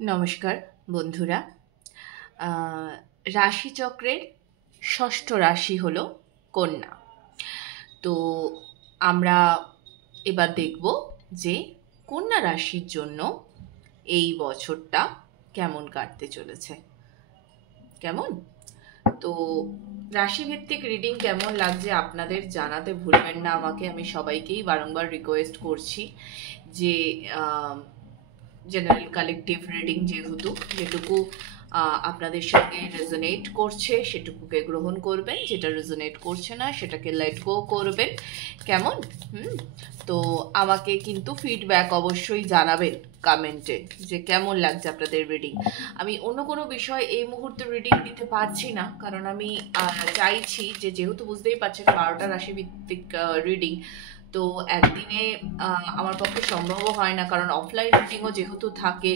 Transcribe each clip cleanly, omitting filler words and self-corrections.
নমস্কার বন্ধুরা। রাশিচক্রের ষষ্ঠ রাশি হলো কন্যা। তো আমরা এবার দেখব যে কন্যা রাশির জন্য এই বছরটা কেমন কাটতে চলেছে। কেমন? তো রাশিভিত্তিক রিডিং কেমন লাগছে আপনাদের জানাতে ভুলবেন না আমাকে। আমি সবাইকেই বারংবার রিকোয়েস্ট করছি যে জেনারেল কালেকটিভ রিডিং যেটুকু আপনাদের সঙ্গে রেজোনেট করছে সেটুকুকে গ্রহণ করবেন, যেটা রেজোনেট করছে না সেটাকে লেট গো করবেন। কেমন? তো আমাকে কিন্তু ফিডব্যাক অবশ্যই জানাবেন কমেন্টে যে কেমন লাগছে আপনাদের রিডিং। আমি অন্য কোনো বিষয় এই মুহূর্তে রিডিং দিতে পারছি না, কারণ আমি চাইছি যেহেতু বুঝতেই পারছেন 12টা রাশি ভিত্তিক রিডিং, তো একদিনে আমার পক্ষে সম্ভবও হয় না, কারণ অফলাইন মিটিংও যেহেতু থাকে,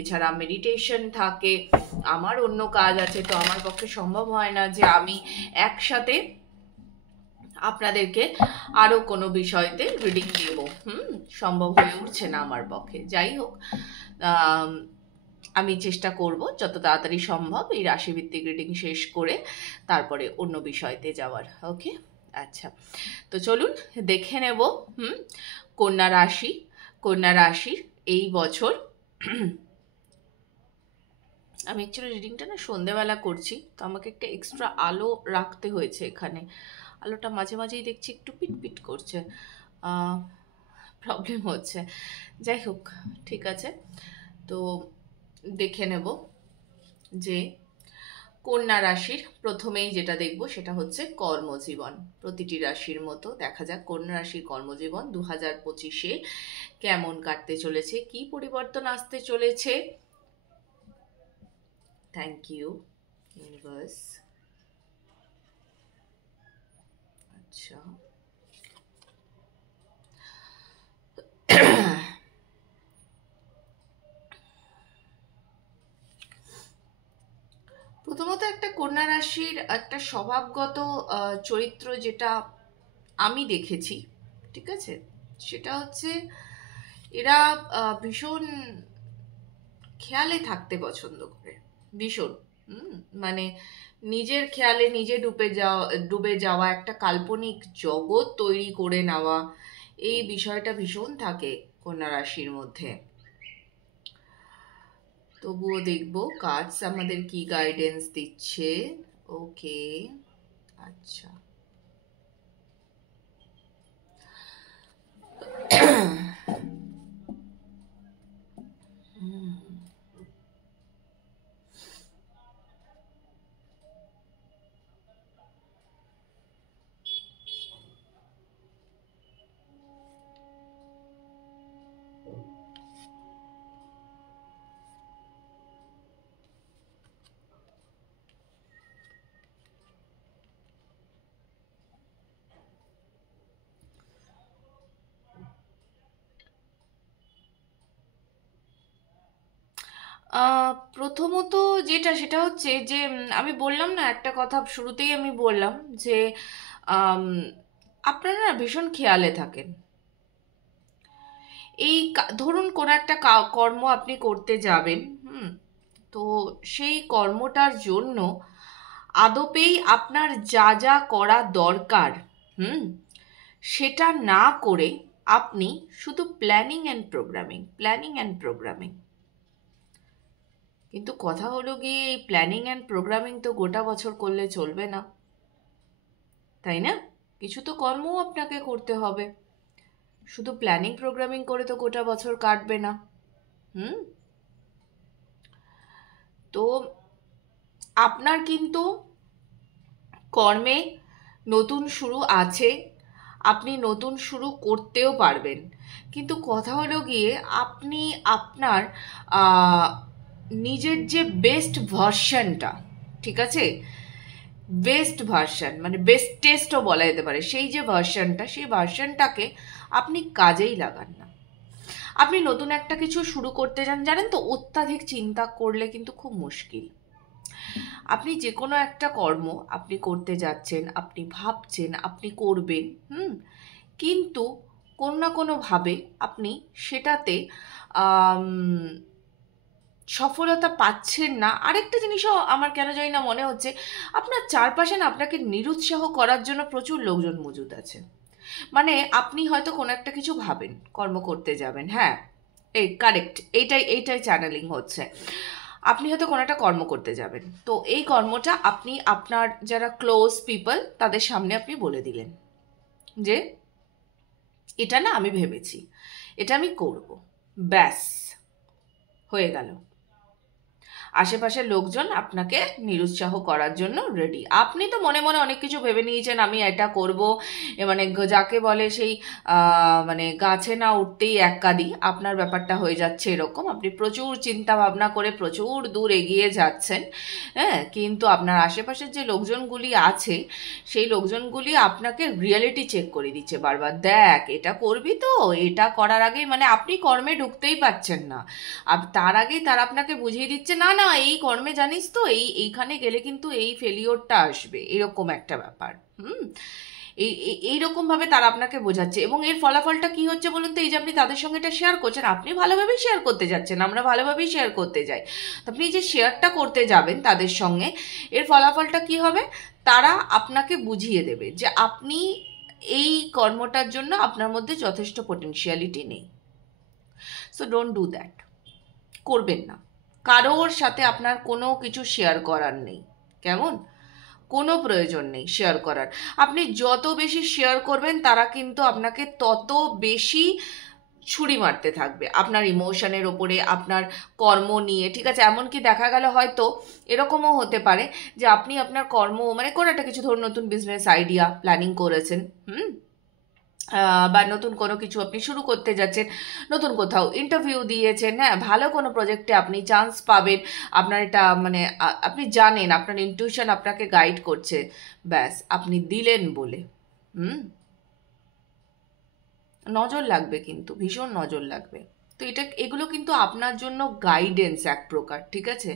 এছাড়া মেডিটেশন থাকে, আমার অন্য কাজ আছে, তো আমার পক্ষে সম্ভব হয় না যে আমি একসাথে আপনাদেরকে আরো কোনো বিষয়তে রিডিং দেব। সম্ভব হয়ে উঠছে না আমার পক্ষে। যাই হোক, আমি চেষ্টা করব যত তাড়াতাড়ি সম্ভব এই রাশিভিত্তিক রিডিং শেষ করে তারপরে অন্য বিষয়তে যাওয়ার। ওকে, আচ্ছা, তো চলুন দেখে নেব কন্যা রাশির এই বছর। আমি অ্যাকচুয়ালি রিডিংটা না সন্ধেবেলা করছি, তো আমাকে একটা এক্সট্রা আলো রাখতে হয়েছে এখানে। আলোটা মাঝে মাঝেই দেখছি একটু পিট করছে, প্রবলেম হচ্ছে। যাই হোক, ঠিক আছে। তো দেখে নেব যে কন্যা রাশির প্রথমেই যেটা দেখব সেটা হচ্ছে কর্মজীবন। প্রতিটি রাশির মতো দেখা যাক কন্যা রাশির কর্মজীবন 2025-এ কেমন কাটতে চলেছে, কি পরিবর্তন আসতে চলেছে। Thank you universe. আচ্ছা, প্রথমত একটা কন্যা রাশির একটা স্বভাবগত চরিত্র যেটা আমি দেখেছি, ঠিক আছে, সেটা হচ্ছে এরা ভীষণ খেয়ালে থাকতে পছন্দ করে, ভীষণ। মানে নিজের খেয়ালে নিজে ডুবে যাওয়া, একটা কাল্পনিক জগৎ তৈরি করে নেওয়া, এই বিষয়টা ভীষণ থাকে কন্যা রাশির মধ্যে। তবুও দেখবো কার্ডস আমাদের কি গাইডেন্স দিচ্ছে। ওকে, আচ্ছা। প্রথমত সেটা হচ্ছে যে আমি বললাম না, একটা কথা শুরুতেই আমি বললাম যে আম, আপনারা না ভীষণ খেয়ালে থাকেন। এই ধরুন কোনো একটা কর্ম আপনি করতে যাবেন, তো সেই কর্মটার জন্য আদপেই আপনার যা যা করা দরকার, হুম সেটা না করে আপনি শুধু প্ল্যানিং অ্যান্ড প্রোগ্রামিং। কিন্তু কথা হলো গিয়ে এই প্ল্যানিং অ্যান্ড প্রোগ্রামিং তো গোটা বছর করলে চলবে না, তাই না? কিছু তো কর্মও আপনাকে করতে হবে। শুধু প্ল্যানিং প্রোগ্রামিং করে তো গোটা বছর কাটবে না। হুম তো আপনার কিন্তু কর্মে নতুন শুরু আছে, আপনি নতুন শুরু করতেও পারবেন। কিন্তু কথা হলো গিয়ে আপনি আপনার আহ, নিজের যে বেস্ট ভার্সনটা, ঠিক আছে, বেস্ট ভার্সন মানে বেস্টেস্টও বলা যেতে পারে, সেই যে ভার্সনটা, সেই ভার্সনটাকে আপনি কাজেই লাগান না। আপনি নতুন একটা কিছু শুরু করতে যান, জানেন তো, অত্যাধিক চিন্তা করলে কিন্তু খুব মুশকিল। আপনি যে কোনো একটা কর্ম আপনি করতে যাচ্ছেন, আপনি ভাবছেন আপনি করবেন, কিন্তু কোনো না কোনোভাবে আপনি সেটাতে আম, সফলতা পাচ্ছেন না, আরেকটা জিনিসও আমার কেন জানি না মনে হচ্ছে আপনার চারপাশে না আপনাকে নিরুৎসাহ করার জন্য প্রচুর লোকজন মজুদ আছে। মানে আপনি হয়তো কোনো একটা কিছু ভাবেন, কর্ম করতে যাবেন, হ্যাঁ এই কারেক্ট, এইটাই চ্যানেলিং হচ্ছে। আপনি হয়তো কোনো একটা কর্ম করতে যাবেন, তো এই কর্মটা আপনি আপনার যারা ক্লোজ পিপল তাদের সামনে আপনি বলে দিলেন যে এটা না আমি ভেবেছি, এটা আমি করব, ব্যাস হয়ে গেল। আশেপাশের লোকজন আপনাকে নিরুৎসাহ করার জন্য রেডি। আপনি তো মনে মনে অনেক কিছু ভেবে নিয়েছেন, আমি এটা করব, মানে যাকে বলে সেই মানে গাছে না উঠতেই এক কাঁদি, আপনার ব্যাপারটা হয়ে যাচ্ছে এরকম। আপনি প্রচুর চিন্তা ভাবনা করে প্রচুর দূর এগিয়ে যাচ্ছেন, হ্যাঁ, কিন্তু আপনার আশেপাশের যে লোকজনগুলি আছে সেই লোকজনগুলি আপনাকে রিয়েলিটি চেক করে দিচ্ছে বারবার, দেখ এটা করবি তো, এটা করার আগেই মানে আপনি কর্মে ঢুকতেই পারছেন না, তার আগেই তারা আপনাকে বুঝিয়ে দিচ্ছে না না এই কর্মে জানিস তো এইখানে গেলে কিন্তু এই ফেলিওরটা আসবে, এরকম একটা ব্যাপার। এইরকম ভাবে তারা আপনাকে বোঝাচ্ছে, এবং এর ফলাফলটা কি হচ্ছে বলুন তো? এই যে আপনি তাদের সঙ্গে এটা শেয়ার করছেন, আপনি ভালোভাবেই শেয়ার করতে যাচ্ছেন, আমরা ভালোভাবেই শেয়ার করতে যাই, তো আপনি যে শেয়ারটা করতে যাবেন তাদের সঙ্গে, এর ফলাফলটা কি হবে? তারা আপনাকে বুঝিয়ে দেবে যে আপনি এই কর্মটার জন্য আপনার মধ্যে যথেষ্ট পোটেনশিয়ালিটি নেই। সো ডোন্ট ডু দ্যাট, করবেন না। কারোর সাথে আপনার কোনো কিছু শেয়ার করার নেই, কেমন? কোনো প্রয়োজন নেই শেয়ার করার। আপনি যত বেশি শেয়ার করবেন তারা কিন্তু আপনাকে তত বেশি ছুরি মারতে থাকবে আপনার ইমোশনের ওপরে, আপনার কর্ম নিয়ে, ঠিক আছে? এমনকি দেখা গেল হয়তো এরকমও হতে পারে যে আপনি আপনার কর্ম মানে কোনো একটা কিছু, ধরুন নতুন বিজনেস আইডিয়া প্ল্যানিং করেছেন, বা নতুন কোনো কিছু আপনি শুরু করতে যাচ্ছেন, নতুন কোথাও ইন্টারভিউ দিয়েছেন, হ্যাঁ, ভালো কোনো প্রজেক্টে আপনি চান্স পাবেন, আপনার এটা মানে আপনি জানেন, আপনার ইনটিউশন আপনাকে গাইড করছে, ব্যাস আপনি দিলেন বলে নজর লাগবে, কিন্তু ভীষণ নজর লাগবে। তো এগুলো কিন্তু আপনার জন্য গাইডেন্স এক প্রকার, ঠিক আছে?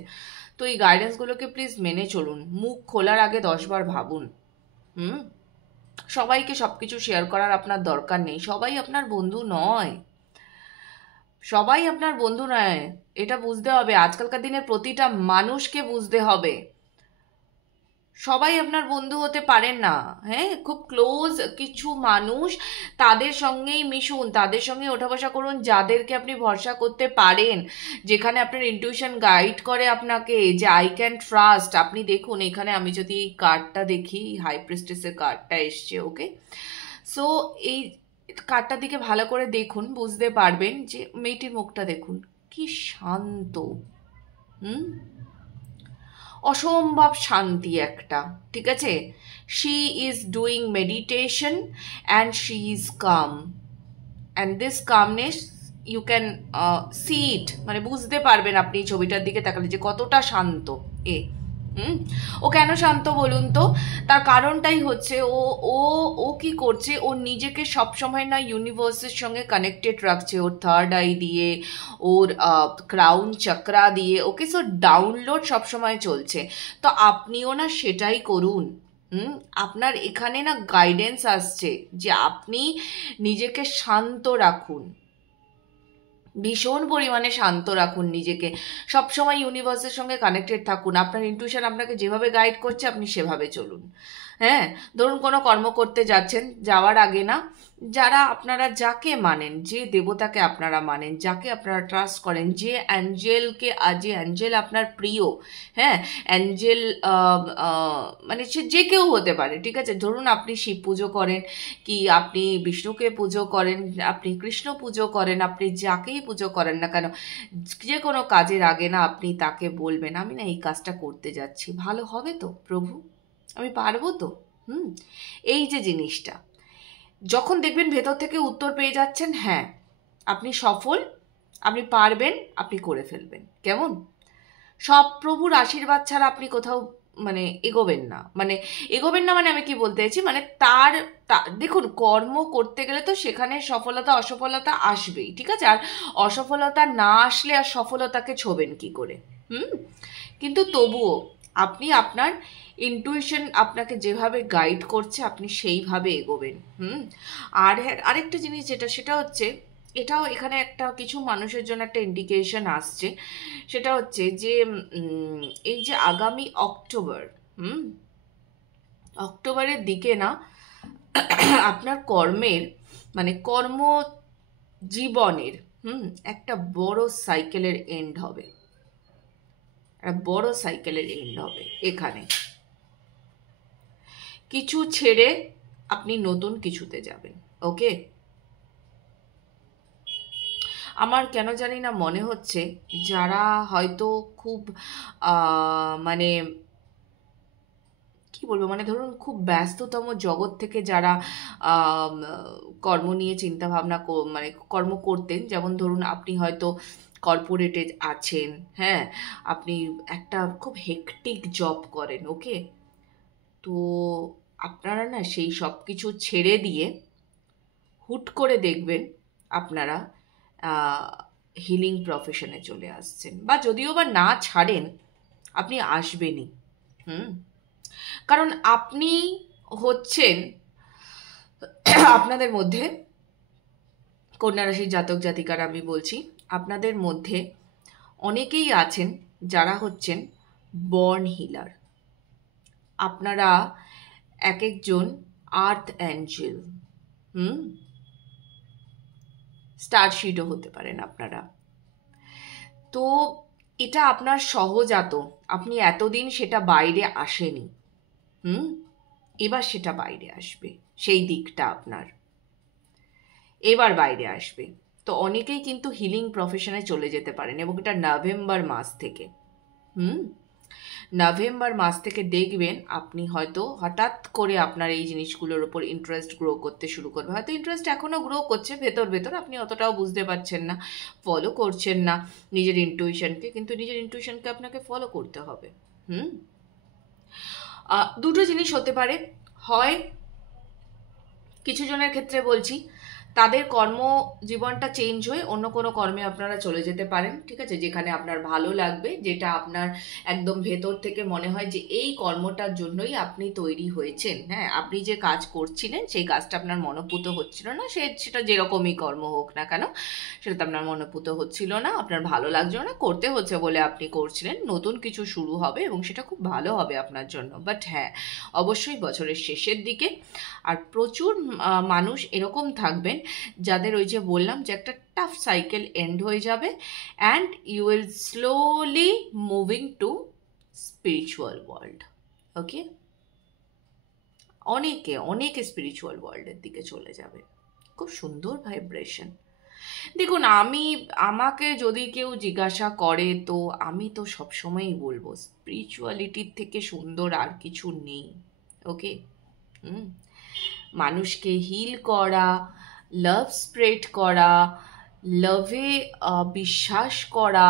তো এই গাইডেন্সগুলোকে প্লিজ মেনে চলুন, মুখ খোলার আগে 10 বার ভাবুন। সবাইকে সবকিছু শেয়ার করার আপনার দরকার নেই, সবাই আপনার বন্ধু নয়, সবাই আপনার বন্ধু নয়, এটা বুঝতে হবে। আজকালকার দিনে প্রতিটা মানুষকে বুঝতে হবে, সবাই আপনার বন্ধু হতে পারেন না। হ্যাঁ, খুব ক্লোজ কিছু মানুষ, তাদের সঙ্গেই মিশুন, তাদের সঙ্গে ওঠা বসা করুন, যাদেরকে আপনি ভরসা করতে পারেন, যেখানে আপনার ইনটিউশন গাইড করে আপনাকে যে আই ক্যান ট্রাস্ট। আপনি দেখুন এখানে আমি যদি এই কার্ডটা দেখি, হাই প্রিস্টেসের কার্ডটা এসছে, ওকে? সো এই কার্ডটার দিকে ভালো করে দেখুন, বুঝতে পারবেন যে মেয়েটির মুখটা দেখুন কি শান্ত, অসম্ভব শান্তি একটা, ঠিক আছে? She is doing meditation and she is calm, and this calmness you can see it, মানে বুঝতে পারবেন আপনি ছবিটার দিকে তাকালে যে কতটা শান্ত এ। ও কেন শান্ত বলুন তো? তার কারণটাই হচ্ছে ও ও ও কি করছে, ও নিজেকে সবসময় না ইউনিভার্সের সঙ্গে কানেক্টেড রাখছে, ওর থার্ড আই দিয়ে, ওর ক্রাউন চক্রা দিয়ে, ওকে সো ডাউনলোড সবসময় চলছে। তো আপনিও না সেটাই করুন। আপনার এখানে না গাইডেন্স আসছে যে আপনি নিজেকে শান্ত রাখুন, ভীষণ পরিমাণে শান্ত রাখুন নিজেকে, সবসময় ইউনিভার্সের সঙ্গে কানেক্টেড থাকুন, আপনার ইনটিউশন আপনাকে যেভাবে গাইড করছে আপনি সেভাবে চলুন। হ্যাঁ, ধরুন কোনো কর্ম করতে যাচ্ছেন, যাওয়ার আগে না যারা আপনারা যাকে মানেন, যে দেবতাকে আপনারা মানেন, যাকে আপনারা ট্রাস্ট করেন, যে অ্যাঞ্জেল আপনার প্রিয়, হ্যাঁ, অ্যাঞ্জেল মানে সে যে কেউ হতে পারে, ঠিক আছে? ধরুন আপনি শিব পুজো করেন, কি আপনি বিষ্ণুকে পুজো করেন, আপনি কৃষ্ণ পুজো করেন, আপনি যাকেই পুজো করেন না কেন, যে কোনো কাজের আগে না আপনি তাকে বলবেন আমি না এই কাজটা করতে যাচ্ছি, ভালো হবে তো প্রভু, আমি পারবো তো? এই যে জিনিসটা যখন দেখবেন ভেতর থেকে উত্তর পেয়ে যাচ্ছেন, হ্যাঁ আপনি সফল, আপনি পারবেন, আপনি করে ফেলবেন, কেমন? সব প্রভুর আশীর্বাদ ছাড়া আপনি কোথাও মানে এগোবেন না, মানে আমি কি বলতে চাইছি, মানে দেখুন কর্ম করতে গেলে তো সেখানে সফলতা অসফলতা আসবেই, ঠিক আছে? আর অসফলতা না আসলে আর সফলতাকে ছোবেন কি করে? কিন্তু তবুও আপনি আপনার ইনটুইশন আপনাকে যেভাবে গাইড করছে আপনি সেইভাবে এগোবেন। আর আরেকটা জিনিস যেটা, সেটা হচ্ছে এটাও এখানে একটা কিছু মানুষের জন্য একটা ইন্ডিকেশন আসছে, সেটা হচ্ছে যে এই যে আগামী অক্টোবর, হুম, অক্টোবরের দিকে না আপনার কর্মের মানে কর্ম জীবনের একটা বড় সাইকেলের এন্ড হবে, একটা বড় সাইকেলের এন্ড হবে। এখানে কিছু ছেড়ে আপনি নতুন কিছুতে যাবেন। ওকে, আমার কেন জানি না মনে হচ্ছে যারা হয়তো খুব মানে কি বলবো, মানে ধরুন খুব ব্যস্ততম জগৎ থেকে যারা আম, কর্ম নিয়ে চিন্তা ভাবনা মানে কর্ম করতেন, যেমন ধরুন আপনি হয়তো কর্পোরেটে আছেন, হ্যাঁ, আপনি একটা খুব হেক্টিক জব করেন, ওকে, তো আপনারা না সেই সব কিছু ছেড়ে দিয়ে হুট করে দেখবেন আপনারা হিলিং প্রফেশনে চলে আসছেন, বা যদিও বা না ছাড়েন আপনি আসবেনই। হুম, কারণ আপনি হচ্ছেন আপনাদের মধ্যে, কন্যা রাশির জাতক জাতিকারা আমি বলছি, আপনাদের মধ্যে অনেকেই আছেন যারা হচ্ছেন বর্ন হিলার। আপনারা এক একজন আর্থ অ্যাঞ্জেল, হুম, স্টারশিডও হতে পারেন আপনারা। তো এটা আপনার সহজাত, আপনি এতদিন সেটা বাইরে আসেনি, হুম, এবার সেটা বাইরে আসবে, সেই দিকটা আপনার এবার বাইরে আসবে। তো অনেকেই কিন্তু হিলিং প্রফেশনে চলে যেতে পারেন, এবং এটা নভেম্বর মাস থেকে, হুম, নভেম্বর মাস থেকে দেখবেন আপনি হয়তো হঠাৎ করে আপনার এই জিনিসগুলোর উপর ইন্টারেস্ট গ্রো করতে শুরু করবে। হয়তো ইন্টারেস্ট এখনও গ্রো করছে ভেতর ভেতর, আপনি অতটাও বুঝতে পারছেন না, ফলো করছেন না নিজের ইনটুইশনকে, কিন্তু নিজের ইনটুইশনকে আপনাকে ফলো করতে হবে। হুম, দুটো জিনিস হতে পারে, হয় কিছু জনের ক্ষেত্রে বলছি তাদের কর্মজীবনটা চেঞ্জ হয়ে অন্য কোনো কর্মে আপনারা চলে যেতে পারেন, ঠিক আছে, যেখানে আপনার ভালো লাগবে, যেটা আপনার একদম ভেতর থেকে মনে হয় যে এই কর্মটার জন্যই আপনি তৈরি হয়েছেন, হ্যাঁ, আপনি যে কাজ করছিলেন সেই কাজটা আপনার মনোপুত হচ্ছিল না, সেটা যেরকমই কর্ম হোক না কেন সেটা তো আপনার মনোপুত হচ্ছিল না, আপনার ভালো লাগছিল না, করতে হচ্ছে বলে আপনি করছিলেন, নতুন কিছু শুরু হবে এবং সেটা খুব ভালো হবে আপনার জন্য। বাট হ্যাঁ, অবশ্যই বছরের শেষের দিকে আর প্রচুর মানুষ এরকম থাকবেন যাদের ওই যে বললাম যে একটা টাফ সাইকেল এন্ড হয়ে যাবে, and you will slowly moving to spiritual world. Okay, অনেকে অনেকে স্পিরিচুয়াল ওয়ার্ল্ডের দিকে চলে যাবে, খুব সুন্দর ভাইব্রেশন। দেখুন, আমাকে যদি কেউ জিজ্ঞাসা করে তো আমি তো সবসময়ই বলবো স্পিরিচুয়ালিটির থেকে সুন্দর আর কিছু নেই। ওকে, হুম, মানুষকে হিল করা, লাভ স্প্রেড করা, লাভে বিশ্বাস করা,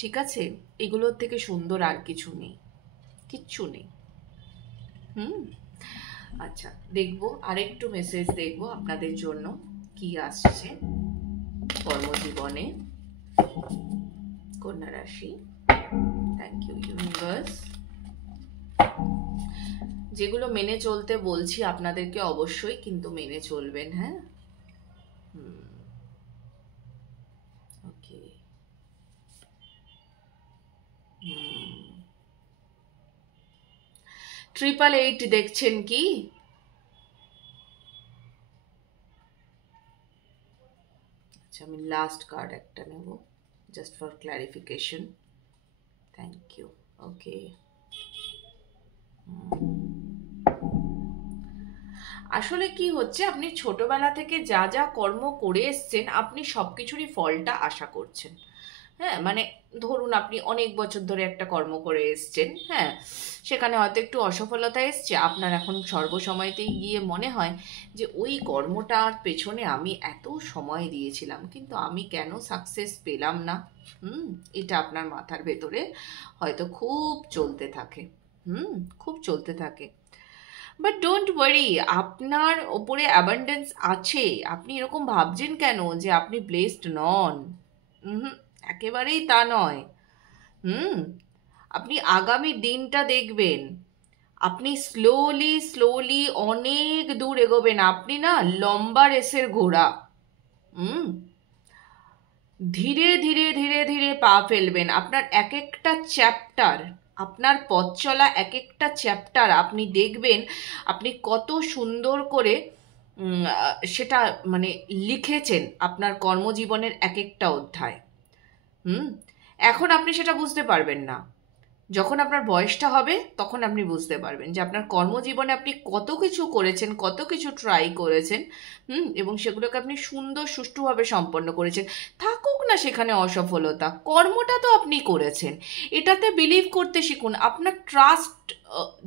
ঠিক আছে, এগুলোর থেকে সুন্দর আর কিছু নেই, কিচ্ছু নেই। হুম, আচ্ছা, দেখবো আরেকটু মেসেজ দেখবো আপনাদের জন্য কি আসছে কর্মজীবনে। কন্যা রাশি, থ্যাংক ইউ ইউনিভার্স। যেগুলো মেনে চলতে বলছি আপনাদেরকে অবশ্যই কিন্তু মেনে চলবেন, হ্যাঁ। ওকে, 888 দেখছেন কি? আচ্ছা, আমি লাস্ট কার্ড একটা নেব just for clarification. Thank you. Okay, আসলে কি হচ্ছে, আপনি ছোটবেলা থেকে যা যা কর্ম করে এসছেন আপনি সব কিছুরই ফলটা আশা করছেন, হ্যাঁ, মানে ধরুন আপনি অনেক বছর ধরে একটা কর্ম করে এসছেন, হ্যাঁ, সেখানে হয়তো একটু অসফলতা এসছে, আপনার এখন সর্বসময়তেই গিয়ে মনে হয় যে ওই কর্মটার পেছনে আমি এত সময় দিয়েছিলাম কিন্তু আমি কেন সাকসেস পেলাম না। এটা আপনার মাথার ভেতরে হয়তো খুব চলতে থাকে, খুব চলতে থাকে। বাট ডোন্ট ওয়ারি, আপনার ওপরে অ্যাবান্ডেন্স আছে, আপনি এরকম ভাবছেন কেন যে আপনি ব্লেসড নন? হুম, একেবারেই তা নয়। হুম, আপনি আগামী দিনটা দেখবেন, আপনি স্লোলি স্লোলি অনেক দূর এগোবেন, আপনি না লম্বা রেসের ঘোড়া। হুম, ধীরে ধীরে ধীরে ধীরে পা ফেলবেন। আপনার এক একটা চ্যাপ্টার, আপনার পথ চলা এক একটা চ্যাপ্টার আপনি দেখবেন আপনি কত সুন্দর করে সেটা মানে লিখেছেন আপনার কর্মজীবনের এক একটা অধ্যায়। এখন আপনি সেটা বুঝতে পারবেন না, যখন আপনার বয়সটা হবে তখন আপনি বুঝতে পারবেন যে আপনার কর্মজীবনে আপনি কত কিছু করেছেন, কত কিছু ট্রাই করেছেন, এবং সেগুলোকে আপনি সুন্দর সুষ্ঠুভাবে সম্পন্ন করেছেন। থাকুক না সেখানে অসফলতা, কর্মটা তো আপনি করেছেন, এটাতে বিলিভ করতে শিখুন। আপনার ট্রাস্ট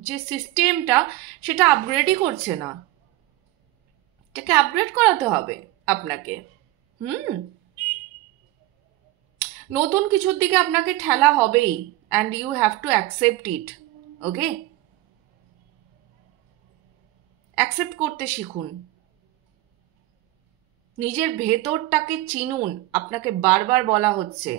যে সিস্টেমটা সেটা আপগ্রেডই করছে না, এটাকে আপগ্রেড করাতে হবে আপনাকে। নতুন কিছুর দিকে আপনাকে ঠেলা হবেই, and you have to accept it. Okay, accept করতে শিখুন, নিজের ভেতরটাকে চিনুন। আপনাকে বারবার বলা হচ্ছে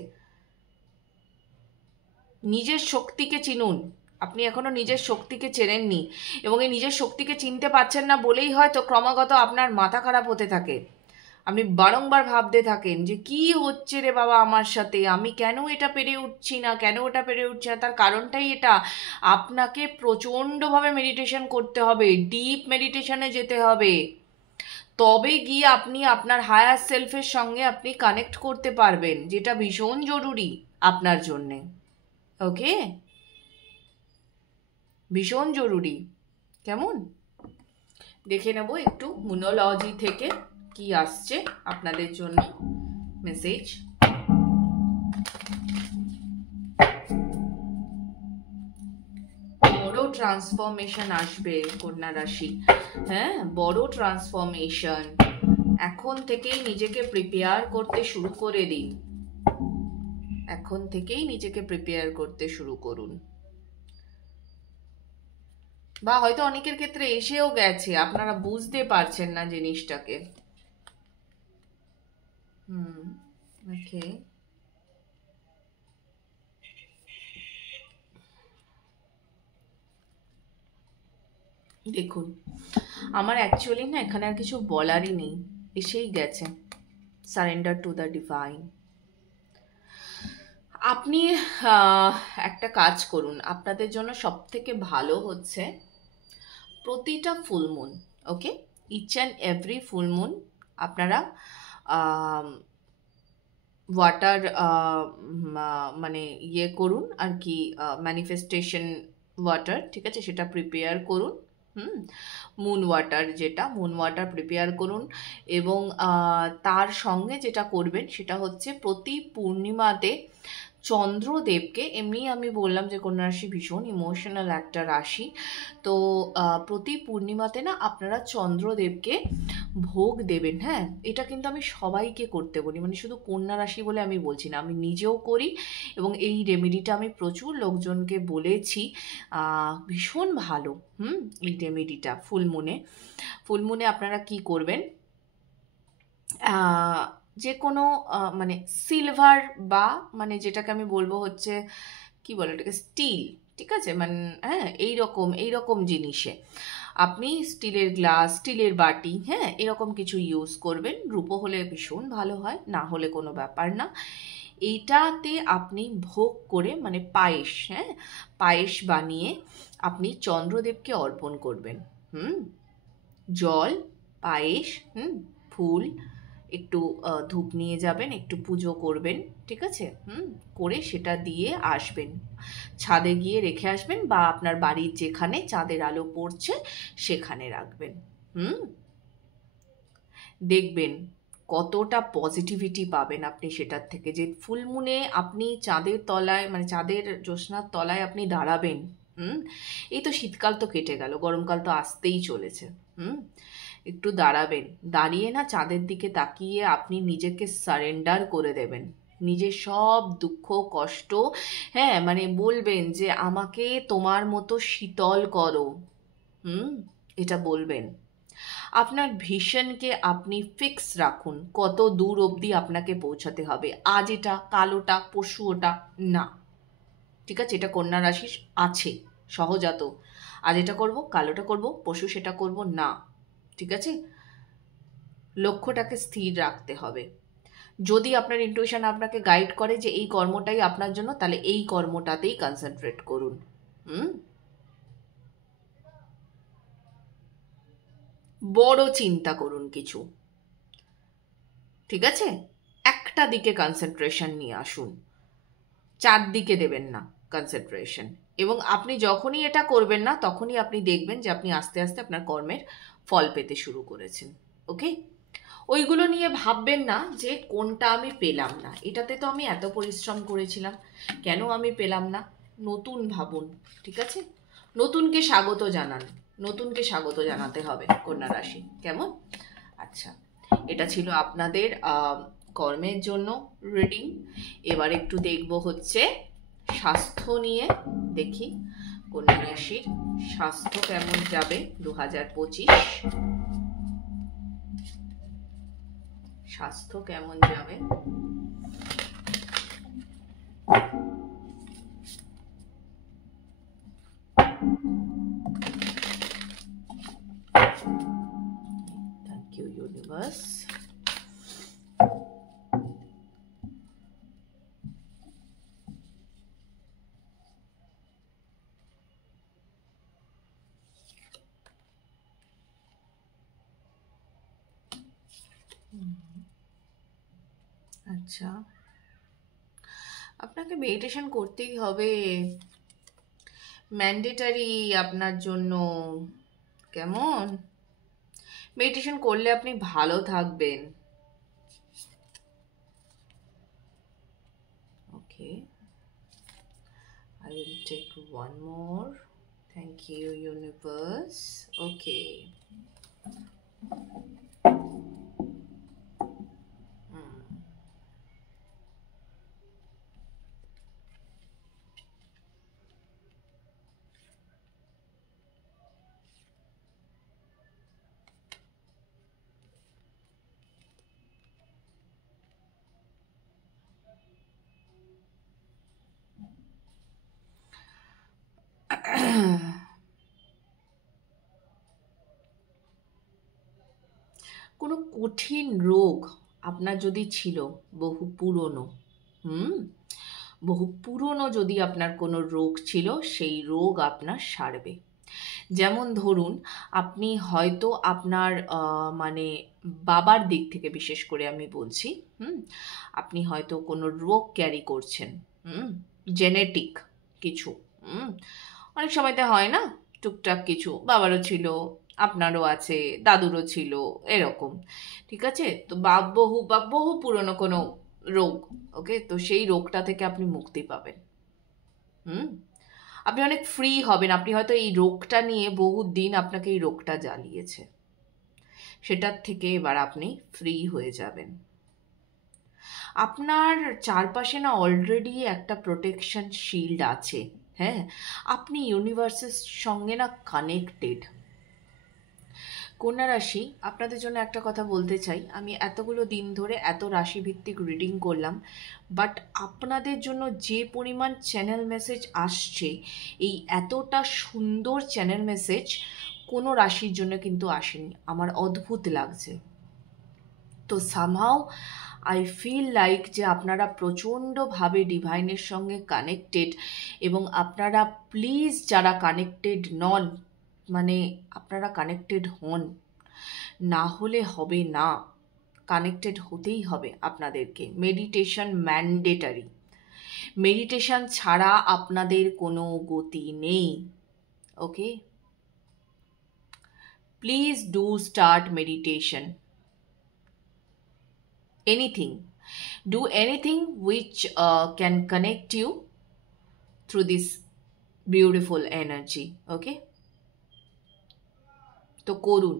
নিজের শক্তিকে চিনুন। আপনি এখনো নিজের শক্তিকে চেনেননি, এবং এই নিজের শক্তিকে চিনতে পারছেন না বলেই হয়তো ক্রমাগত আপনার মাথা খারাপ হতে থাকে। আপনি বারংবার ভাবতে থাকেন যে কি হচ্ছে রে বাবা আমার সাথে, আমি কেন এটা পেরে উঠছি না, কেন ওটা পেরে উঠছি না। তার কারণটাই এটা, আপনাকে প্রচণ্ডভাবে মেডিটেশন করতে হবে, ডিপ মেডিটেশনে যেতে হবে, তবে গিয়ে আপনি আপনার হায়ার সেলফের সঙ্গে আপনি কানেক্ট করতে পারবেন, যেটা ভীষণ জরুরি আপনার জন্যে। ওকে, ভীষণ জরুরি। কেমন, দেখে নেব একটু মুনোলজি থেকে কি আসছে আপনাদের জন্য মেসেজ। বড় ট্রান্সফরমেশন আসবে কন্যা রাশি, হ্যাঁ, বড় ট্রান্সফরমেশন। এখন থেকেই নিজেকে প্রিপেয়ার করতে শুরু করে দিন, এখন থেকেই নিজেকে প্রিপেয়ার করতে শুরু করুন। বা হয়তো অনেকের ক্ষেত্রে এসেও গেছে, আপনারা বুঝতে পারছেন না জিনিসটাকে। ওকে, দেখুন আমার অ্যাকচুয়ালি না এখানে আর কিছু বলারই নেই, এসেই গেছে। Surrender to the divine. আপনি একটা কাজ করুন, আপনাদের জন্য সব থেকে ভালো হচ্ছে প্রতিটা full moon, okay, each and every full moon আপনারা ওয়াটার মানে ইয়ে করুন আর কি, ম্যানিফেস্টেশন ওয়াটার, ঠিক আছে, সেটা প্রিপেয়ার করুন। মুন ওয়াটার, যেটা মুন ওয়াটার প্রিপেয়ার করুন। এবং তার সঙ্গে যেটা করবেন সেটা হচ্ছে প্রতি পূর্ণিমাতে চন্দ্রদেবকে, এমনি আমি বললাম যে কন্যা রাশি ভীষণ ইমোশনাল একটা রাশি, তো প্রতি পূর্ণিমাতে না আপনারা চন্দ্রদেবকে ভোগ দেবেন। হ্যাঁ, এটা কিন্তু আমি সবাইকে করতে বলি, মানে শুধু কন্যা রাশি বলে আমি বলছি না, আমি নিজেও করি, এবং এই রেমেডিটা আমি প্রচুর লোকজনকে বলেছি, ভীষণ ভালো। এই রেমেডিটা ফুলমুনে আপনারা কি করবেন, যে কোনো মানে সিলভার বা মানে যেটাকে আমি বলবো হচ্ছে কি বলে এটাকে, স্টিল, ঠিক আছে, মানে হ্যাঁ এইরকম জিনিসে আপনি স্টিলের গ্লাস, স্টিলের বাটি, হ্যাঁ, এরকম কিছু ইউজ করবেন। রূপো হলে ভীষণ ভালো হয়, না হলে কোনো ব্যাপার না। এইটাতে আপনি ভোগ করে মানে পায়েস, হ্যাঁ, পায়েস বানিয়ে আপনি চন্দ্রদেবকে অর্পণ করবেন। জল, পায়েস, ফুল, একটু ধূপ নিয়ে যাবেন, একটু পুজো করবেন, ঠিক আছে, করে সেটা দিয়ে আসবেন, ছাদে গিয়ে রেখে আসবেন, বা আপনার বাড়ির যেখানে চাঁদের আলো পড়ছে সেখানে রাখবেন। দেখবেন কতটা পজিটিভিটি পাবেন আপনি সেটার থেকে, যে ফুলমুনে আপনি চাঁদের তলায়, মানে চাঁদের জ্যোৎস্নার তলায় আপনি দাঁড়াবেন। এই তো শীতকাল তো কেটে গেল, গরমকাল তো আসতেই চলেছে। একটু দাঁড়াবেন, দাঁড়িয়ে না চাঁদের দিকে তাকিয়ে আপনি নিজেকে সারেন্ডার করে দেবেন, নিজের সব দুঃখ কষ্ট, হ্যাঁ, মানে বলবেন যে আমাকে তোমার মতো শীতল করো। এটা বলবেন। আপনার ভিশনকে আপনি ফিক্স রাখুন, কত দূর অবধি আপনাকে পৌঁছাতে হবে, আজ এটা কাল ওটা পরশু ওটা না, ঠিক আছে, এটা কন্যা রাশির আছে সহজাত, আজ এটা করব, কাল ওটা করব, পরশু সেটা করব না, ঠিক আছে, লক্ষ্যটাকে স্থির রাখতে হবে। যদি আপনার ইনটুইশন আপনাকে গাইড করে যে এই কর্মটাই আপনার জন্য, তাহলে এই কর্মটাতেই কনসেন্ট্রেট করুন। বড় চিন্তা করুন কিছু, ঠিক আছে? একটা দিকে কনসেন্ট্রেশন নিয়ে আসুন, চারদিকে দেবেন না কনসেন্ট্রেশন। এবং আপনি যখনই এটা করবেন না, তখনই আপনি দেখবেন যে আপনি আস্তে আস্তে আপনার কর্মের ফল পেতে শুরু করেছেন। ওকে? ওইগুলো নিয়ে ভাববেন না যে কোনটা আমি পেলাম না, এটাতে তো আমি এত পরিশ্রম করেছিলাম, কেন আমি পেলাম না। নতুন ভাবুন, ঠিক আছে? নতুনকে স্বাগত জানান, নতুনকে স্বাগত জানাতে হবে কন্যা রাশি। কেমন? আচ্ছা, এটা ছিল আপনাদের কর্মের জন্য রিডিং। এবার একটু দেখব হচ্ছে স্বাস্থ্য নিয়ে। দেখি কন্যা রাশির স্বাস্থ্য কেমন যাবে 2025। স্বাস্থ্য কেমন যাবে? Thank you universe. আচ্ছা, আপনাকে মেডিটেশন করতেই হবে, ম্যান্ডেটারি আপনার জন্য। কেমন? মেডিটেশন করলে আপনি ভালো থাকবেন। ওকে, I will take one more. Thank you universe. Okay. কোনো কঠিন রোগ আপনার যদি ছিল, বহু পুরনো, বহু পুরনো যদি আপনার কোনো রোগ ছিল, সেই রোগ আপনার সারবে। যেমন ধরুন, আপনি হয়তো আপনার মানে বাবার দিক থেকে বিশেষ করে আমি বলছি, আপনি হয়তো কোনো রোগ ক্যারি করছেন, জেনেটিক কিছু, অনেক সময়তে হয় না, টুকটাক কিছু বাবারও ছিল, আপনারও আছে, দাদুরও ছিল, এরকম, ঠিক আছে? তো বহু পুরনো কোনো রোগ, ওকে? তো সেই রোগটা থেকে আপনি মুক্তি পাবেন। আপনি অনেক ফ্রি হবেন। আপনি হয়তো এই রোগটা নিয়ে বহু দিন আপনাকে এই রোগটা জ্বালিয়েছে, সেটার থেকে এবার আপনি ফ্রি হয়ে যাবেন। আপনার চারপাশে না অলরেডি একটা প্রোটেকশন শিল্ড আছে। হ্যাঁ, আপনি ইউনিভার্সের সঙ্গে না কানেক্টেড। কন্যা রাশি, আপনাদের জন্য একটা কথা বলতে চাই, আমি এতগুলো দিন ধরে এত রাশিভিত্তিক রিডিং করলাম, বাট আপনাদের জন্য যে পরিমাণ চ্যানেল মেসেজ আসছে, এই এতটা সুন্দর চ্যানেল মেসেজ কোনো রাশির জন্য কিন্তু আসেনি। আমার অদ্ভুত লাগছে। তো সামহাও আই ফিল লাইক যে আপনারা প্রচণ্ডভাবে ডিভাইনের সঙ্গে কানেক্টেড, এবং আপনারা প্লিজ যারা কানেক্টেড নন, মানে আপনারা কানেক্টেড হন, না হলে হবে না, কানেক্টেড হতেই হবে আপনাদেরকে। মেডিটেশন ম্যান্ডেটারি, মেডিটেশন ছাড়া আপনাদের কোনো গতি নেই। Okay, please do start meditation. Do anything which can connect you through this beautiful energy. Okay, তো করুন,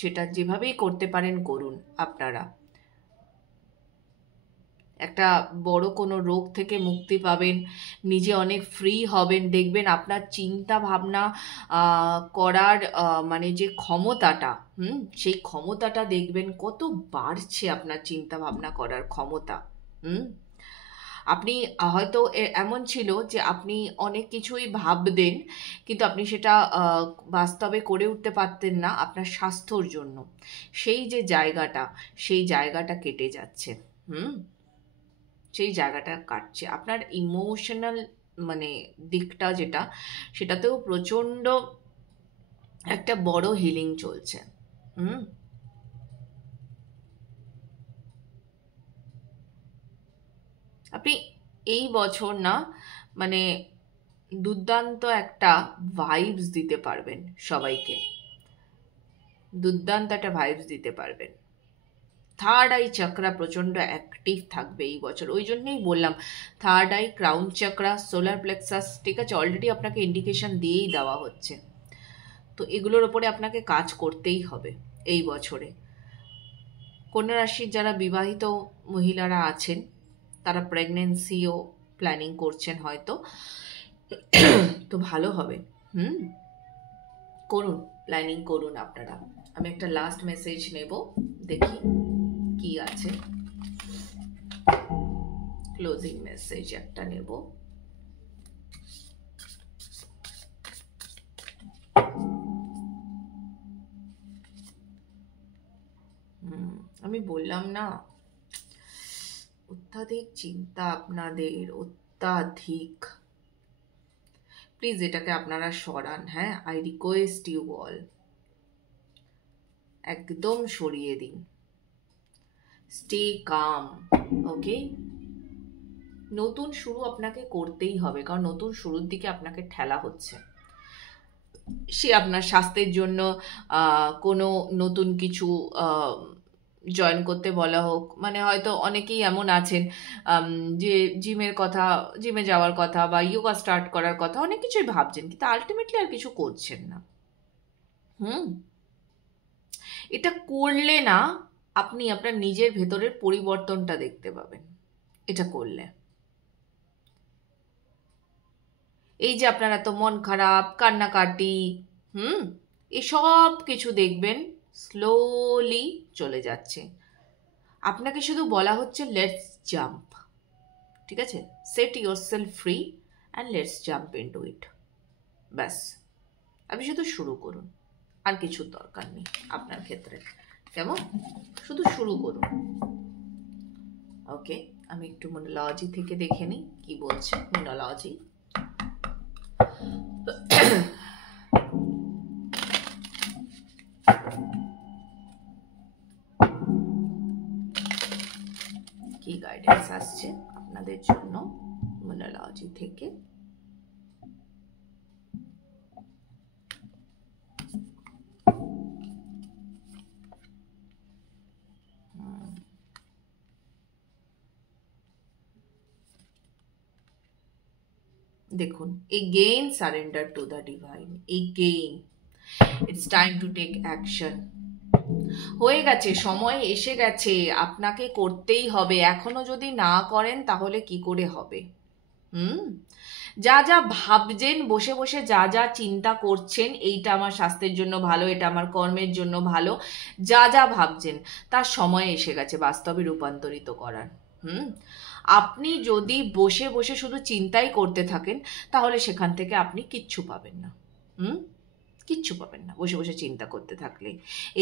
সেটা যেভাবেই করতে পারেন করুন। আপনারা একটা বড় কোনো রোগ থেকে মুক্তি পাবেন, নিজে অনেক ফ্রি হবেন। দেখবেন আপনার চিন্তা ভাবনা করার মানে যে ক্ষমতাটা, সেই ক্ষমতাটা দেখবেন কত বাড়ছে, আপনার চিন্তা ভাবনা করার ক্ষমতা। আপনি হয়তো এমন ছিল যে আপনি অনেক কিছুই ভাবতেন, কিন্তু আপনি সেটা বাস্তবে করে উঠতে পারতেন না আপনার স্বাস্থ্যর জন্য। সেই যে জায়গাটা, সেই জায়গাটা কেটে যাচ্ছে। হুম, সেই জায়গাটা কাটছে। আপনার ইমোশনাল মানে দিকটা যেটা, সেটাতেও প্রচণ্ড একটা বড় হিলিং চলছে। হুম, আপনি এই বছর না মানে দুর্দান্ত একটা ভাইবস দিতে পারবেন সবাইকে, দুর্দান্ত একটা ভাইবস দিতে পারবেন। থার্ড আই চক্রা প্রচণ্ড অ্যাক্টিভ থাকবে এই বছর, ওই জন্যই বললাম third eye, crown chakra, solar plexus, ঠিক আছে, অলরেডি আপনাকে ইন্ডিকেশন দিয়েই দেওয়া হচ্ছে। তো এগুলোর ওপরে আপনাকে কাজ করতেই হবে এই বছরে। কন্যা রাশির যারা বিবাহিত মহিলারা আছেন, তারা প্রেগনেন্সিও প্ল্যানিং করছেন হয়তো, তো ভালো হবে। হুম, করুন, প্ল্যানিং করুন আপনারা। আমি একটা লাস্ট মেসেজ নেব, দেখি কি আছে। ক্লোজিং মেসেজ একটা নেব। আমি বললাম না, অত্যাধিক চিন্তা আপনাদের, অত্যাধিক। প্লিজ এটাকে আপনারা সরান। হ্যাঁ, আই রিকোয়েস্ট ইউ অল, একদম সরিয়ে দিন। স্টে কাম, ওকে। নতুন শুরু আপনাকে করতেই হবে, কারণ নতুন শুরুর দিকে আপনাকে ঠেলা হচ্ছে। সে আপনার স্বাস্থ্যের জন্য কোনো নতুন কিছু জয়েন করতে বলা হোক, মানে হয়তো অনেকেই এমন আছেন যে জিমে যাওয়ার কথা বা ইয়োগা স্টার্ট করার কথা, অনেক কিছুই ভাবছেন, কিন্তু আলটিমেটলি আর কিছু করছেন না। হুম, এটা করলে না আপনি আপনার নিজের ভেতরের পরিবর্তনটা দেখতে পাবেন এটা করলে। এই যে আপনার এত মন খারাপ, কান্নাকাটি, এসব কিছু দেখবেন স্লোলি চলে যাচ্ছে। আপনাকে শুধু বলা হচ্ছে লেটস জাম্প, ঠিক আছে, set your self free and let's jump into ইট। ব্যাস, আপনি শুধু শুরু করুন, আর কিছুর দরকার নেই আপনার ক্ষেত্রে, কেমন? শুধু শুরু করুন। ওকে, আমি একটু মোনোলজি থেকে দেখে নিই কি বলছে মোনোলজি। কি গাইডেন্স আসছে আপনাদের জন্য মোনোলজি থেকে? দেখুন, again surrender to the divine, again it's time to take action. হয়ে গেছে, সময় এসে গেছে, আপনাকে করতেই হবে। এখনো যদি না করেন তাহলে কি করে হবে? যা যা ভাবছেন, বসে বসে যা যা চিন্তা করছেন, এইটা আমার স্বাস্থ্যের জন্য ভালো, এটা আমার কর্মের জন্য ভালো, যা যা ভাবছেন তার সময় এসে গেছে বাস্তবে রূপান্তরিত করার। আপনি যদি বসে বসে শুধু চিন্তাই করতে থাকেন, তাহলে সেখান থেকে আপনি কিচ্ছু পাবেন না। কিচ্ছু পাবেন না বসে বসে চিন্তা করতে থাকলে।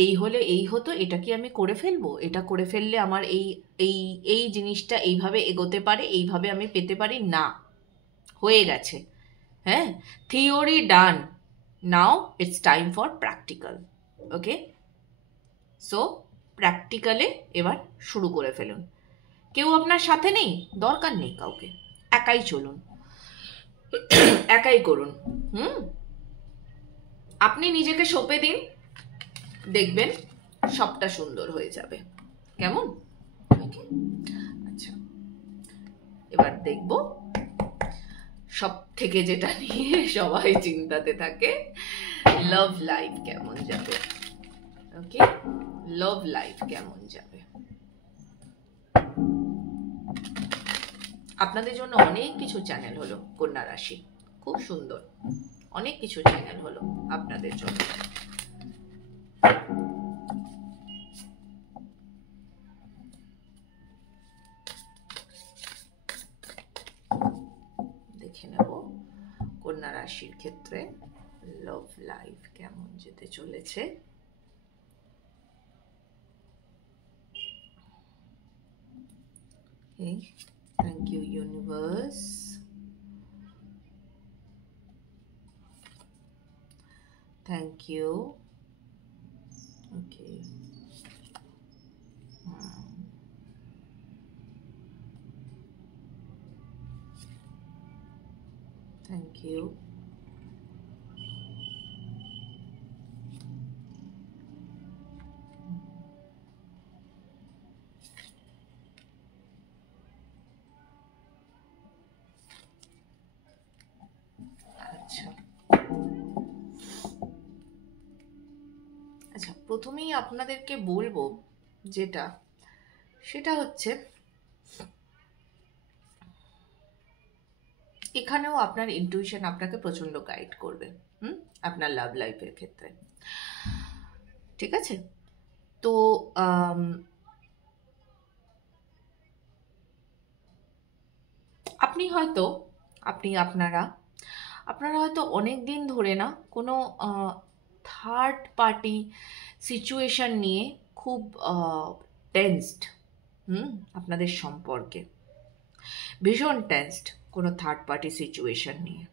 এই হতো, এটা কি আমি করে ফেলবো, এটা করে ফেললে আমার এই এই এই জিনিসটা এইভাবে এগোতে পারে, এইভাবে আমি পেতে পারি না। হয়ে গেছে, হ্যাঁ, theory done, now it's time for practical. Okay, so প্র্যাকটিক্যালে এবার শুরু করে ফেলুন। কেউ আপনার সাথে নেই, দরকার নেই কাউকে, একাই চলুন, একাই করুন। আপনি নিজেকে সঁপে দিন, দেখবেন সবটা সুন্দর হয়ে যাবে। কেমন? আচ্ছা, এবার দেখব সব থেকে যেটা নিয়ে সবাই চিন্তাতে থাকে, লাভ লাইফ কেমন যাবে। ওকে, লাভ লাইফ কেমন যাবে। আপনাদের জন্য অনেক কিছু চ্যানেল হলো কন্যা রাশি, খুব সুন্দর, অনেক কিছু চ্যানেল হলো আপনাদের জন্য। দেখে নেব কন্যা রাশির ক্ষেত্রে লাভ লাইফ কেমন যেতে চলেছে। Okay, thank you universe. Thank you. Okay. Thank you. আচ্ছা আচ্ছা, প্রথমেই আপনাদেরকে বলবো যেটা, সেটা হচ্ছে এখানেও আপনার ইনটুইশন আপনাকে প্রচন্ড গাইড করবে আপনার লাভ লাইফের ক্ষেত্রে, ঠিক আছে? তো আপনারা হয়তো অনেক দিন ধরে না কোনো থার্ড পার্টি সিচুয়েশন নিয়ে খুব টেন্সড, আপনাদের সম্পর্কে ভীষণ টেন্সড কোনো থার্ড পার্টি সিচুয়েশন নিয়ে।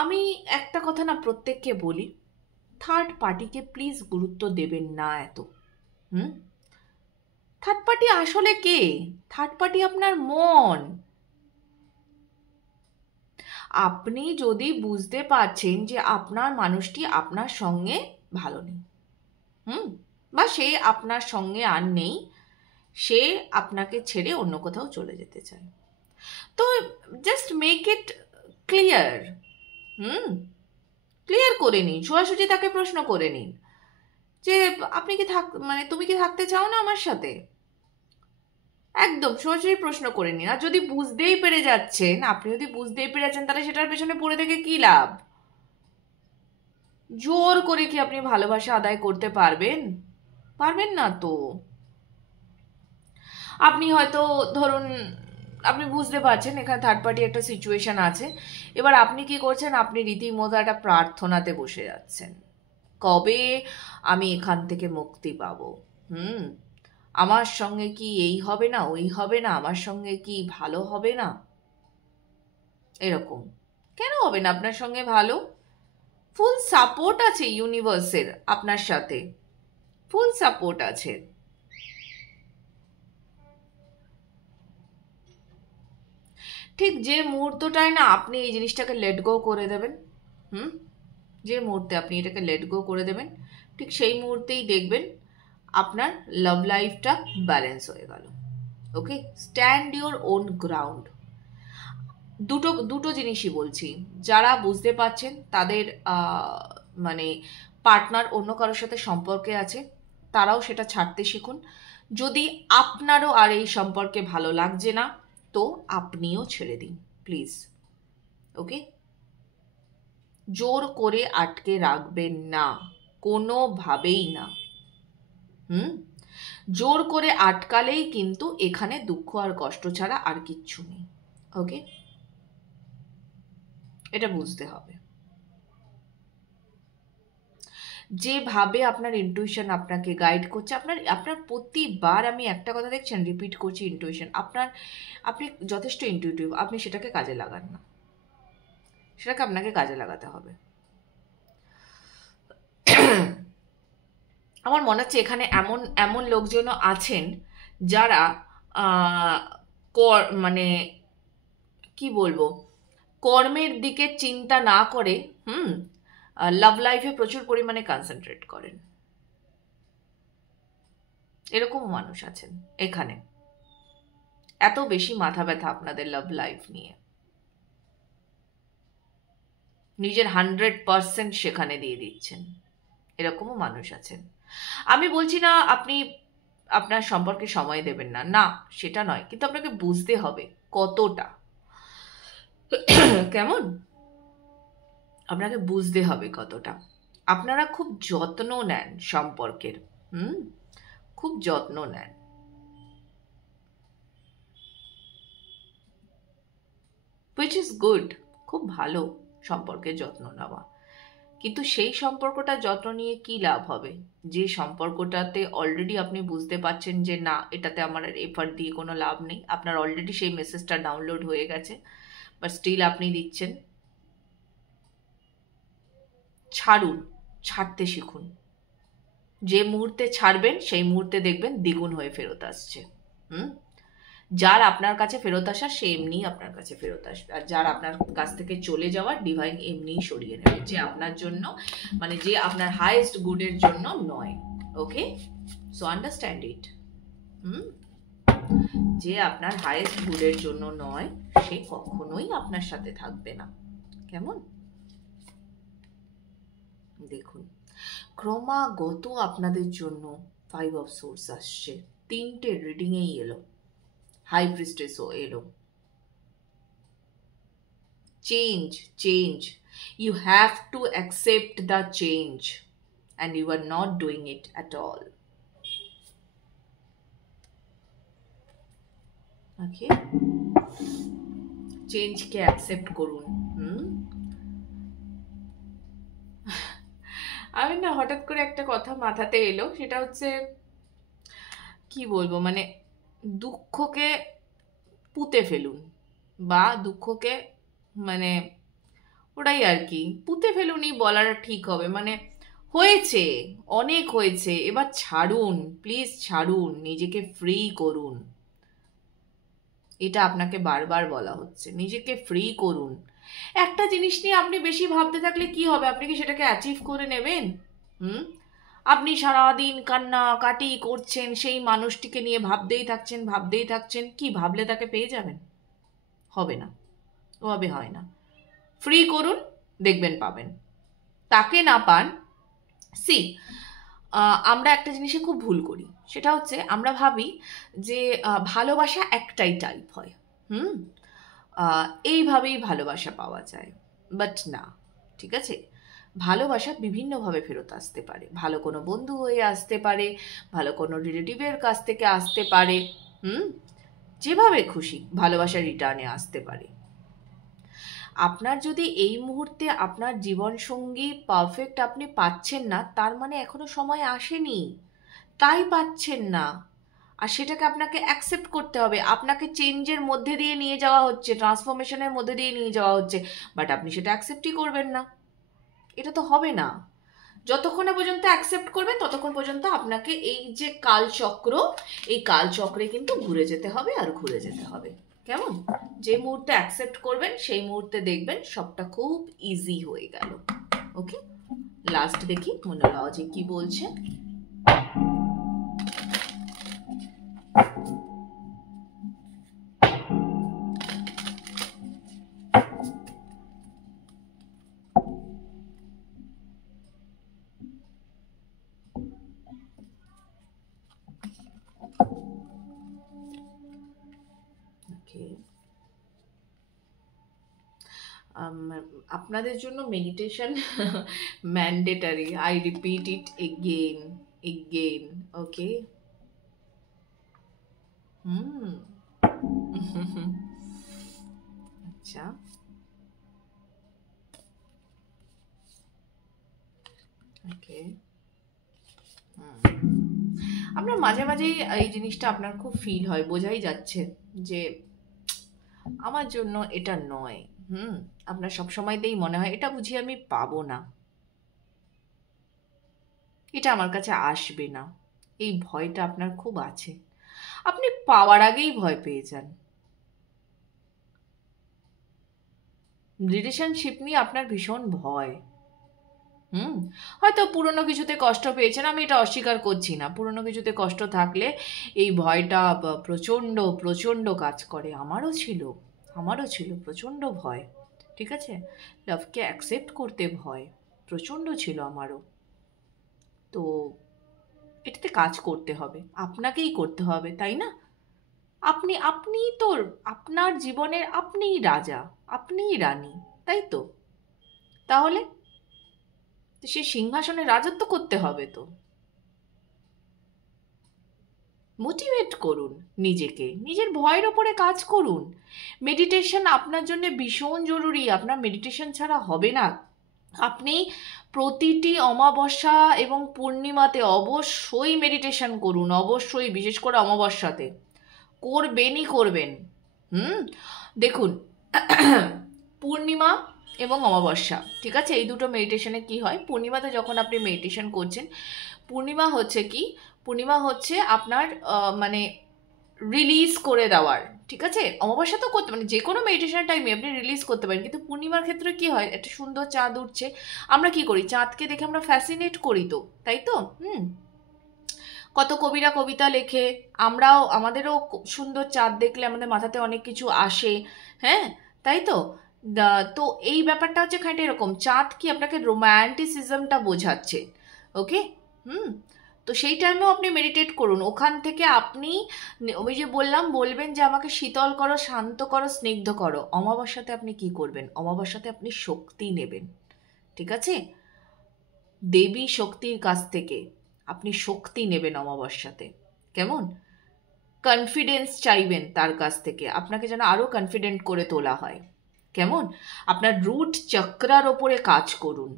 আমি একটা কথা না প্রত্যেককে বলি, থার্ড পার্টিকে প্লিজ গুরুত্ব দেবেন না এত। থার্ড পার্টি আসলে কে? থার্ড পার্টি আপনার মন। আপনি যদি বুঝতে পারছেন যে আপনার মানুষটি আপনার সঙ্গে ভালো নেই, বা সে আপনার সঙ্গে আর নেই, সে আপনাকে ছেড়ে অন্য কোথাও চলে যেতে চায়, তো just make it clear. Clear করে নিন, সোজাসুজি তাকে প্রশ্ন করে নিন যে আপনি কি তুমি কি থাকতে চাও না আমার সাথে? একদম সোজাসুজি প্রশ্ন করে নিন। আর যদি বুঝতেই পেরে যাচ্ছেন, তাহলে সেটার পেছনে পড়ে থেকে কি লাভ? জোর করে কি আপনি ভালোবাসা আদায় করতে পারবেন? পারবেন না তো। আপনি হয়তো ধরুন আপনি বুঝতে পারছেন এখানে থার্ড পার্টি একটা সিচুয়েশন আছে, এবার আপনি কি করছেন? আপনি রীতিমতো একটা প্রার্থনাতে বসে যাচ্ছেন, কবে আমি এখান থেকে মুক্তি পাবো, আমার সঙ্গে কি এই হবে না, ওই হবে না, আমার সঙ্গে কি ভালো হবে না? এরকম কেন হবে না আপনার সঙ্গে ভালো? ফুল সাপোর্ট আছে ইউনিভার্সের আপনার সাথে, ফুল সাপোর্ট আছে। ঠিক যে মুহূর্তটায় না আপনি এই জিনিসটাকে লেট গো করে দেবেন, যে মুহূর্তে আপনি এটাকে লেট গো করে দেবেন, ঠিক সেই মুহূর্তেই দেখবেন আপনার লাভ লাইফটা ব্যালেন্স হয়ে গেল। ওকে, স্ট্যান্ড ইউর ওন গ্রাউন্ড। দুটো জিনিসই বলছি, যারা বুঝতে পারছেন তাদের মানে পার্টনার অন্য কারোর সাথে সম্পর্কে আছে, তারাও সেটা ছাড়তে শিখুন। যদি আপনারও আর এই সম্পর্কে ভালো লাগছে না, তো আপনিও ছেড়ে দিন প্লিজ। ওকে, জোর করে আটকে রাখবেন না, কোনোভাবেই না। জোর করে আটকালেই কিন্তু এখানে দুঃখ আর কষ্ট ছাড়া আর কিচ্ছু নেই। ওকে, এটা বুঝতে হবে। যেভাবে আপনার ইনটুইশন আপনাকে গাইড করছে, আপনার প্রতিবার আমি একটা কথা দেখছেন রিপিট করছি, ইনটুইশন আপনি যথেষ্ট ইনটিউটিভ, আপনি সেটাকে কাজে লাগান না, সেটাকে আপনাকে কাজে লাগাতে হবে। আমার মনে হচ্ছে এখানে এমন লোকজনও আছেন যারা মানে কি বলবো, কর্মের দিকে চিন্তা না করে লাভ লাইফে প্রচুর পরিমাণে কনসেন্ট্রেট করেন। এরকমও মানুষ আছেন এখানে, এত বেশি মাথা ব্যথা আপনাদের লাভ লাইফ নিয়ে, নিজের 100% সেখানে দিয়ে দিচ্ছেন, এরকমও মানুষ আছেন। আমি বলছি না আপনি আপনার সম্পর্কে সময় দেবেন না, না সেটা নয়, কিন্তু আপনাকে বুঝতে হবে কতটা, কেমন, আপনাকে বুঝতে হবে কতটা। আপনারা খুব যত্ন নেন সম্পর্কের, খুব যত্ন নেন। হুইচ ইজ গুড, খুব ভালো সম্পর্কের যত্ন নেওয়া। কিন্তু সেই সম্পর্কটা যত্ন নিয়ে কি লাভ হবে, যে সম্পর্কটাতে অলরেডি আপনি বুঝতে পারছেন যে না, এটাতে আমার আর এফার্ট দিয়ে কোনো লাভ নেই, আপনার অলরেডি সেই মেসেজটা ডাউনলোড হয়ে গেছে, বাট স্টিল আপনি দিচ্ছেন। ছাড়ুন, ছাড়তে শিখুন। যে মুহূর্তে ছাড়বেন সেই মুহূর্তে দেখবেন দ্বিগুণ হয়ে ফেরত আসছে। হুম যার আপনার কাছে ফেরত আসার সে এমনিই আপনার কাছে ফেরত আসবে, আর যার আপনার কাছ থেকে চলে যাওয়ার ডিভাইন এমনিই সরিয়ে নেবে, যে আপনার জন্য মানে যে আপনার হাইয়েস্ট গুডের জন্য নয়। ওকে, সো আন্ডারস্ট্যান্ড ইট। যে আপনার হাইয়েস্ট গুডের জন্য নয় সে কখনোই আপনার সাথে থাকবে না। কেমন? দেখুন, ক্রমাগত আপনাদের জন্য 5 অফ সোর্স আসছে, 3টে রিডিংয়েই এলো, হাই প্রিস্টেসও এলো। Change. You have to accept the change, and you are not doing it at all. Okay? Change K accept করুন। আমি না হঠাৎ করে একটা কথা মাথাতে এলো, সেটা হচ্ছে কি বলবো, মানে দুঃখকে পুঁতে ফেলুন, বা দুঃখকে মানে ওটাই আর কি, পুঁতে ফেলুনই বলাটা ঠিক হবে, মানে হয়েছে, অনেক হয়েছে, এবার ছাড়ুন, প্লিজ ছাড়ুন, নিজেকে ফ্রি করুন। এটা আপনাকে বারবার বলা হচ্ছে, নিজেকে ফ্রি করুন। একটা জিনিস নিয়ে আপনি বেশি ভাবতে থাকলে কি হবে? আপনি কি সেটাকে অ্যাচিভ করে নেবেন? আপনি সারাদিন কান্নাকাটি করছেন, সেই মানুষটিকে নিয়ে ভাবতেই থাকছেন, কি ভাবলে তাকে পেয়ে যাবেন? হবে না, ওভাবে হয় না। ফ্রি করুন, দেখবেন পাবেন। তাকে না পান, সি আমরা একটা জিনিসে খুব ভুল করি, সেটা হচ্ছে আমরা ভাবি যে ভালোবাসা একটাই টাইপ হয়, এইভাবেই ভালোবাসা পাওয়া যায়, বাট না, ঠিক আছে? ভালোবাসা বিভিন্নভাবে ফেরত আসতে পারে, ভালো কোনো বন্ধু হয়ে আসতে পারে, ভালো কোনো রিলেটিভের কাছ থেকে আসতে পারে, যেভাবে খুশি ভালোবাসা রিটার্নে আসতে পারে। আপনার যদি এই মুহূর্তে আপনার জীবনসঙ্গী পারফেক্ট আপনি পাচ্ছেন না, তার মানে এখনো সময় আসেনি, তাই পাচ্ছেন না। আর সেটাকে আপনাকে অ্যাকসেপ্ট করতে হবে। আপনাকে চেঞ্জের মধ্যে দিয়ে নিয়ে যাওয়া হচ্ছে, ট্রান্সফরমেশনের মধ্যে দিয়ে নিয়ে যাওয়া হচ্ছে, বাট আপনি সেটা অ্যাকসেপ্টই করবেন না। এটা তো হবে না। যতক্ষণ না পর্যন্ত অ্যাকসেপ্ট করবেন ততক্ষণ পর্যন্ত আপনাকে এই যে কালচক্র, এই কালচক্রে কিন্তু ঘুরে যেতে হবে আর ঘুরে যেতে হবে। কেমন? যে মুহূর্তে অ্যাকসেপ্ট করবেন সেই মুহূর্তে দেখবেন সবটা খুব ইজি হয়ে গেল। ওকে, লাস্ট দেখি মনোলজি কি বলছে। আপনাদের জন্য meditation mandatory, I repeat it again. Okay, আচ্ছা, ওকে, আপনার মাঝে মাঝেই এই জিনিসটা আপনার খুব ফিল হয়, বোঝাই যাচ্ছে যে আমার জন্য এটা নয়। আপনার সব সময়তেই মনে হয় এটা বুঝি আমি পাবো না, এটা আমার কাছে আসবে না, এই ভয়টা আপনার খুব আছে। আপনি পাওয়ার আগেই ভয় পেয়ে যান। রিলেশনশিপ নিয়ে আপনার ভীষণ ভয়। হয়তো পুরনো কিছুতে কষ্ট পেয়েছেন, আমি এটা অস্বীকার করছি না, পুরনো কিছুতে কষ্ট থাকলে এই ভয়টা প্রচণ্ড প্রচণ্ড কাজ করে। আমারও ছিল প্রচণ্ড ভয়, ঠিক আছে? লাভকে অ্যাকসেপ্ট করতে ভয় প্রচণ্ড ছিল আমারও। তো এটাতে কাজ করতে হবে, আপনাকেই করতে হবে, তাই না? আপনি তো আপনার জীবনের আপনিই রাজা, আপনিই রানী, তাই তো? তাহলে সে সিংহাসনে রাজত্ব করতে হবে তো। মোটিভেট করুন নিজেকে, নিজের ভয়ের ওপরে কাজ করুন। মেডিটেশন আপনার জন্য ভীষণ জরুরি, আপনার মেডিটেশন ছাড়া হবে না। আপনি প্রতিটি অমাবস্যা এবং পূর্ণিমাতে অবশ্যই মেডিটেশন করুন, অবশ্যই, বিশেষ করে অমাবস্যাতে করবেনই করবেন। দেখুন, পূর্ণিমা এবং অমাবস্যা, ঠিক আছে, এই দুটো মেডিটেশনে কি হয়, পূর্ণিমাতে যখন আপনি মেডিটেশন করছেন, পূর্ণিমা হচ্ছে কি, পূর্ণিমা হচ্ছে আপনার মানে রিলিজ করে দেওয়ার, ঠিক আছে। অমাবস্যা তো করতে, মানে যে কোনো মেডিটেশন টাইমে আপনি রিলিজ করতে পারেন, কিন্তু পূর্ণিমার ক্ষেত্রে কি হয়, একটা সুন্দর চাঁদ উঠছে, আমরা কি করি, চাঁদকে দেখে আমরা ফ্যাসিনেট করি, তো তাই তো। কত কবিরা কবিতা লেখে, আমরাও, আমাদেরও সুন্দর চাঁদ দেখলে আমাদের মাথাতে অনেক কিছু আসে, হ্যাঁ, তাই তো। তো এই ব্যাপারটা হচ্ছে খানিকটা এরকম, চাঁদ কি আপনাকে রোম্যান্টিসিজমটা বোঝাচ্ছে, ওকে। তো সেই টাইমেও আপনি মেডিটেট করুন, ওখান থেকে আপনি ওই যে বলবেন যে আমাকে শীতল করো, শান্ত করো, স্নিগ্ধ করো। অমাবস্যাতে আপনি কি করবেন, অমাবস্যাতে আপনি শক্তি নেবেন, ঠিক আছে, দেবী শক্তির কাছ থেকে আপনি শক্তি নেবেন অমাবস্যাতে, কেমন, কনফিডেন্স চাইবেন তার কাছ থেকে, আপনাকে যেন আরও কনফিডেন্ট করে তোলা হয়, কেমন, আপনার রুট চক্রার ওপরে কাজ করুন।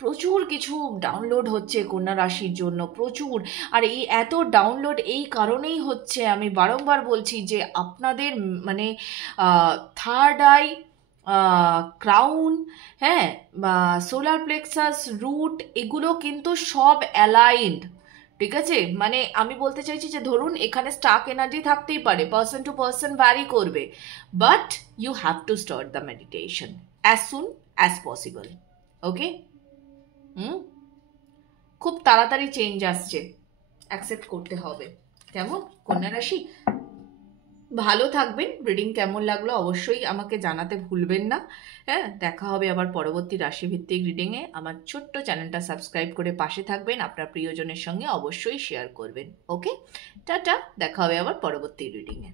প্রচুর কিছু ডাউনলোড হচ্ছে কন্যা রাশির জন্য, প্রচুর। আর এই এত ডাউনলোড এই কারণেই হচ্ছে, আমি বারংবার বলছি যে আপনাদের মানে থার্ড আই, ক্রাউন, হ্যাঁ, সোলার প্লেক্সাস, রুট, এগুলো কিন্তু সব অ্যালাইন্ড, ঠিক আছে। মানে আমি বলতে চাইছি যে ধরুন এখানে স্টাক এনার্জি থাকতেই পারে, পার্সন টু পার্সন ভ্যারি করবে, but you have to start the meditation as soon as possible, okay. খুব তাড়াতাড়ি চেঞ্জ আসছে, অ্যাকসেপ্ট করতে হবে, কেমন কন্যা রাশি। ভালো থাকবেন। রিডিং কেমন লাগলো অবশ্যই আমাকে জানাতে ভুলবেন না। হ্যাঁ, দেখা হবে আবার পরবর্তী রাশিভিত্তিক রিডিংয়ে। আমার ছোট্ট চ্যানেলটা সাবস্ক্রাইব করে পাশে থাকবেন, আপনার প্রিয়জনের সঙ্গে অবশ্যই শেয়ার করবেন, ওকে। টাটা, দেখা হবে আবার পরবর্তী রিডিংয়ে।